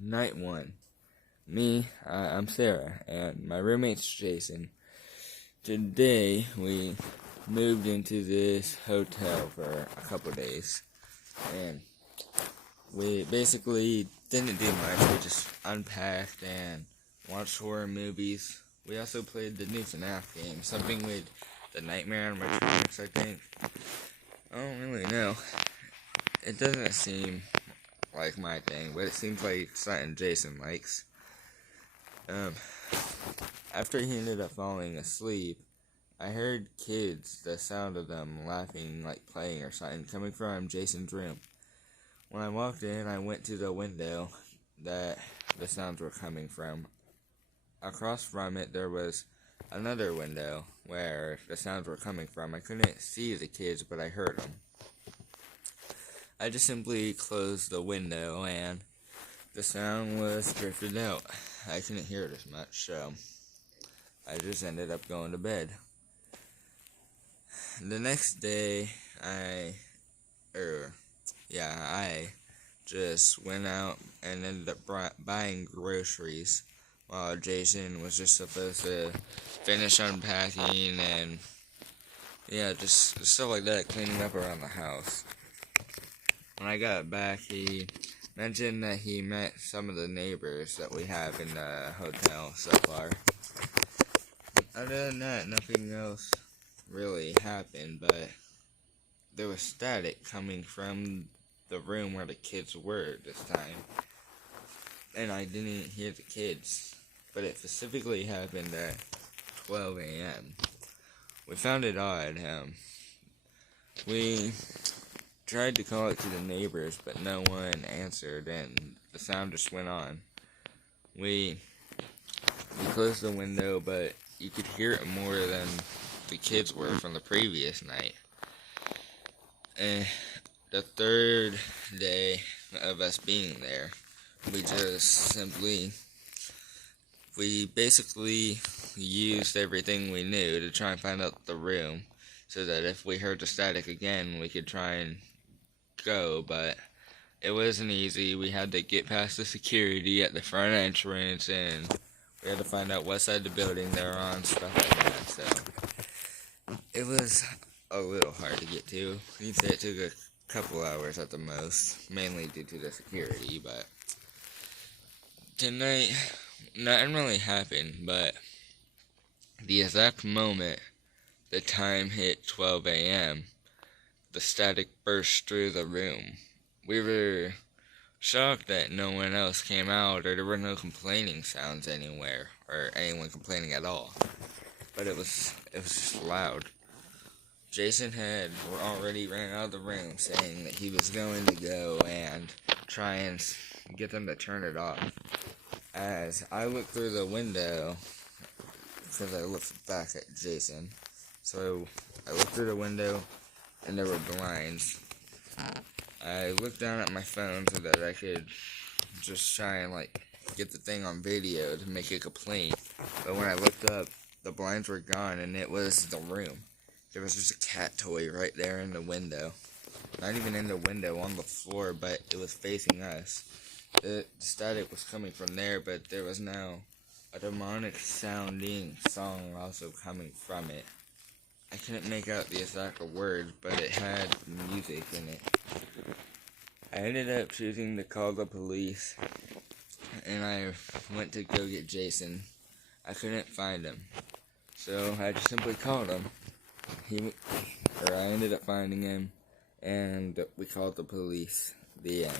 Night 1. I'm Sarah, and my roommate's Jason. Today, we moved into this hotel for a couple days, and we basically didn't do much. We just unpacked and watched horror movies. We also played the new FNAF game, something with the Nightmare animatronics, I think. I don't really know. It doesn't seem like my thing, but it seems like something Jason likes. After he ended up falling asleep, I heard kids, the sound of them laughing, like playing or something, coming from Jason's room. When I walked in, I went to the window that the sounds were coming from. Across from it, there was another window where the sounds were coming from. I couldn't see the kids, but I heard them. I just simply closed the window, and the sound was drifted out. I couldn't hear it as much, so I just ended up going to bed. The next day, I just went out and ended up buying groceries while Jason was just supposed to finish unpacking and, just stuff like that, cleaning up around the house. When I got back, he mentioned that he met some of the neighbors that we have in the hotel so far. Other than that, nothing else really happened, but there was static coming from the room where the kids were this time. And I didn't hear the kids, but it specifically happened at 12 a.m. We found it odd. We tried to call it to the neighbors, but no one answered, and the sound just went on. We closed the window, but you could hear it more than the kids were from the previous night. And the third day of us being there, we basically used everything we knew to try and find out the room, so that if we heard the static again, we could try and go, but it wasn't easy. We had to get past the security at the front entrance, and we had to find out what side of the building they're on, stuff like that, so it was a little hard to get to. You'd say it took a couple hours at the most, mainly due to the security, but tonight, nothing really happened, but the exact moment the time hit 12 a.m., the static burst through the room. We were shocked that no one else came out, or there were no complaining sounds anywhere, or anyone complaining at all. But it was just loud. Jason had already ran out of the room, saying that he was going to go and try and get them to turn it off. As I looked through the window, because I looked back at Jason, so I looked through the window, and there were blinds. I looked down at my phone so that I could just try and get the thing on video to make a complaint. But when I looked up, the blinds were gone, and it was the room. There was just a cat toy right there in the window. Not even in the window, on the floor, but it was facing us. The static was coming from there, but there was now a demonic sounding song also coming from it. I couldn't make out the exact words, but it had music in it. I ended up choosing to call the police, and I went to go get Jason. I couldn't find him, so I just simply called him. I ended up finding him, and we called the police. The end.